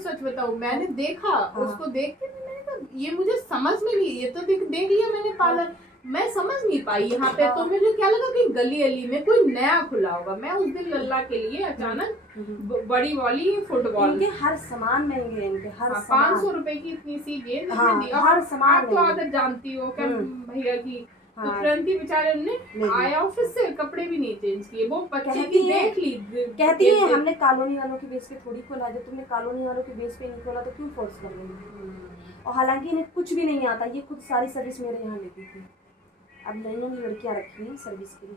सच बताऊं, मैंने देखा उसको देख के मैंने कहा ये मुझे समझ में नहीं, ये तो देख लिया मैंने पार्लर, मैं समझ नहीं पाई यहाँ पे। तो मुझे क्या लगा कि गली अली में कोई नया खुला होगा। मैं उस दिन लल्ला के लिए अचानक बड़ी वाली फुटबॉल, इनके हर सामान महंगे, इनके हर 500 रुपए की इतनी सी गेंद हर सामान। आप तो आदत जानती हो क्या भैया की, तो तुरंत ही बेचारे ने आया ऑफिस से, कपड़े भी नहीं चेंज किए, वो बच्चे की देख ली, कहती है हमने कॉलोनी वालों के बेस पे थोड़ी खोला, जब तुमने कॉलोनी वालों के बेस पे नहीं खोला तो क्यों फोर्स कर रही है। और हालांकि इन्हें कुछ भी नहीं आता, ये खुद सारी सर्विस मेरे यहाँ लेती थी। अब नई नई लड़कियां रखी हैं सर्विस के लिए।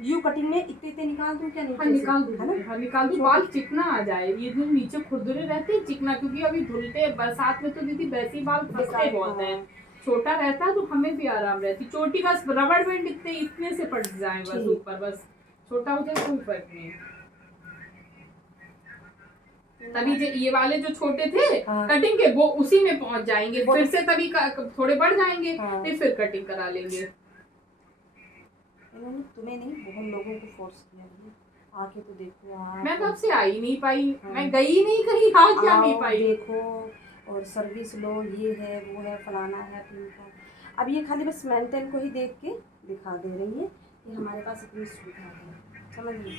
यू कटिंग में इतने निकाल दूं क्या? नहीं, हाँ निकाल दूं, है ना, निकाल दूं, बाल चिकना आ जाए। ये जो नीचे खुरदुरे रहते हैं चिकना, क्योंकि अभी धुलते बरसात में तो दीदी वैसे ही बाल फंसते बहुत हैं। छोटा रहता है तो हमें भी आराम रहती, चोटी बस रबड़ बैंड इतने से पड़ जाए बस ऊपर, बस छोटा हो जाए कोई फर्क नहीं। तभी ये वाले जो छोटे थे कटिंग के, वो उसी में पहुंच जाएंगे फिर से, तभी थोड़े बढ़ जाएंगे, फिर कटिंग करा लेंगे। इन्होंने तुम्हें नहीं, बहुत लोगों को फोर्स किया, आके तो देखो। मैं कब से आ ही नहीं पाई, मैं गई नहीं कहीं, आ क्या नहीं पाई। देखो और सर्विस लो, ये है वो है फलाना है ढिमका। अब ये खाली बस मेंटेन को ही देख के दिखा दे रही है कि हमारे पास इतनी सुविधा है, समझ ली।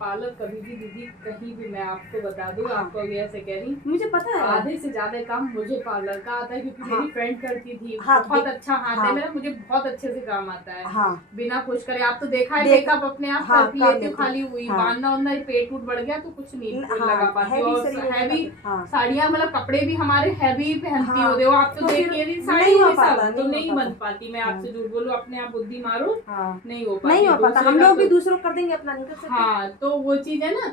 पार्लर कभी भी दीदी कहीं भी, मैं आपको बता दूं, आपको अभी ऐसे कह रही, मुझे पता है आधे से ज्यादा काम मुझे पार्लर का आता है, क्योंकि मेरी फ्रेंड करती थी, बहुत अच्छा हाथ है मेरा, मुझे बहुत अच्छे से काम आता है, बिना कुछ करे। आप तो देखा है मेकअप अपने आप करती लेती, खाली हुई बांधना वांधना, पेट उठ बढ़ गया तो कुछ नहीं लगा पाती। और हैवी साड़ियाँ, मतलब कपड़े भी हमारे हैवी पहनती हो, देखो आप तो देखिए साड़ी तो नहीं बन पाती। मैं आपसे झूठ बोलूं, अपने आप बुद्धि मारो नहीं हो पाता, हम लोग भी दूसरों कर देंगे, अपना नहीं कर सकते। हाँ, तो वो चीज है ना,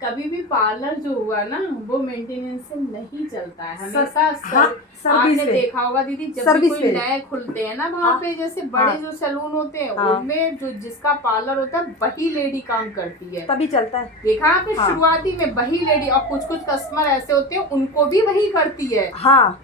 कभी भी पार्लर जो हुआ ना वो मेंटेनेंस से नहीं चलता है हमेशा। आपने देखा होगा दीदी, जब भी कोई नए खुलते हैं ना वहाँ पे, जैसे बड़े जो सैलून होते हैं उनमें जो जिसका पार्लर होता है वही लेडी काम करती है, तभी चलता है। देखा आपने शुरुआती में वही लेडी, और कुछ कुछ कस्टमर ऐसे होते हैं उनको भी वही करती है।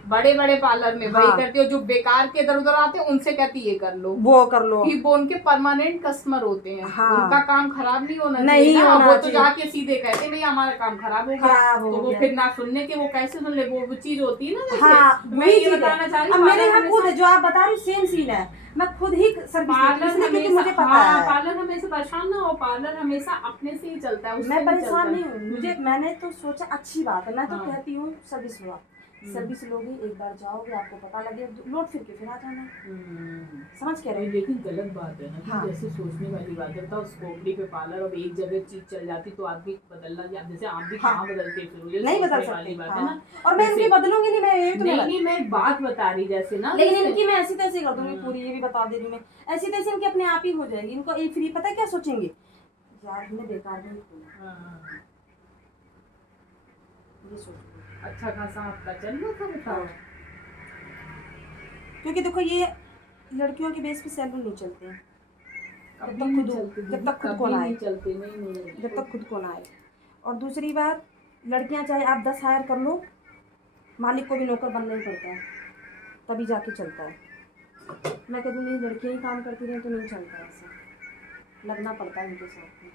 बड़े बड़े पार्लर में वही करती है, जो बेकार के इधर उधर आते हैं उनसे कहती ये कर लो वो कर लो, कि वो उनके परमानेंट कस्टमर होते हैं, उनका काम खराब नहीं होना चाहिए ना। वो तो जाके सीधे कहते नहीं हमारा काम खराब हो गया, तो वो फिर ना सुनने के, वो कैसे सुन ले, वो चीज होती है ना। मैं ये बताना चाह रही हूँ, मेरे यहाँ खुद जो आप बता रही सेम सीन है, मैं खुद ही सर्विस पार्लर मुझे पता है। पार्लर हमेशा परेशान ना हो, पार्लर हमेशा अपने से ही चलता है, मैं परेशान नहीं हूँ। मैंने तो सोचा अच्छी बात है, मैं तो कहती हूँ सर्विस हुआ, सर्विस लोगे, एक बार जाओगे आपको पता लगे, लौट फिर के फिर आ जाना, समझ के रहे। लेकिन गलत बात है ना, जैसे सोचने वाली बात है, तो स्कोपडी पे पार्लर और एक जगह चीज चल जाती तो आदमी बदलना, जैसे आप भी कहाँ बदलते फिर, नहीं बदल सकती बात है ना। और मैं इनकी बदलूंगी नहीं, मैं नहीं मैं बात बता रही जैसे ना, लेकिन इनकी मैं ऐसी तैसी कर दूंगी पूरी, ये भी बता दे रही मैं, ऐसी तैसी इनकी अपने आप ही हो जाएगी। इनको ये फ्री पता क्या सोचेंगे, यार हमने बेकार नहीं किया, ये सोच अच्छा खासा आपका चल रहा था बताओ। क्योंकि देखो ये लड़कियों के बेस पे सैलून नहीं चलते हैं, जब तक खुद को ना आए, जब तक खुद को ना आए। और दूसरी बात, लड़कियां चाहे आप 10 हायर कर लो, मालिक को भी नौकर बनना ही पड़ता है, तभी जाके चलता है। मैं कहती हूँ नहीं, लड़कियां ही काम करती रहे तो नहीं चलता है, ऐसा लगना पड़ता है उनके साथ में।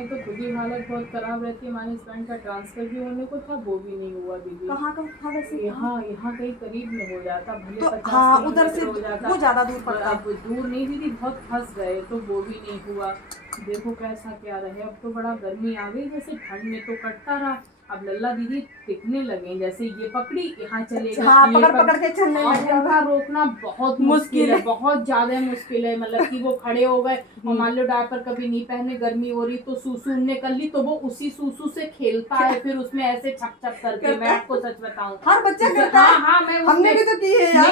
तो खुद ही हालत बहुत खराब रहती है। हमारे फ्रेंड का ट्रांसफर भी होने को था, वो भी नहीं हुआ दीदी। कहाँ का था वैसे? यहाँ कहीं करीब में हो जाता, भले तो 50 उधर से हो जाता, वो ज्यादा दूर पड़ता, दूर नहीं दीदी, बहुत फंस गए, तो वो भी नहीं हुआ। देखो कैसा क्या रहे। अब तो बड़ा गर्मी आ गई, जैसे ठंड में तो कटता रहा, अब लल्ला दीदी टिकने लगे, जैसे ये पकड़ी यहाँ चलेगा, पकड़ के चलने लगा। रोकना बहुत मुश्किल है, बहुत ज्यादा मुश्किल है। मतलब कि वो खड़े हो गए और मान लो डायपर कभी नहीं पहने, गर्मी हो रही तो सूसू ने कर ली, तो वो उसी सूसू से खेलता है, फिर उसमें ऐसे छप छप करके। मैं आपको सच बताऊं, हर बच्चा करता है। हाँ, हमने भी तो की है यार।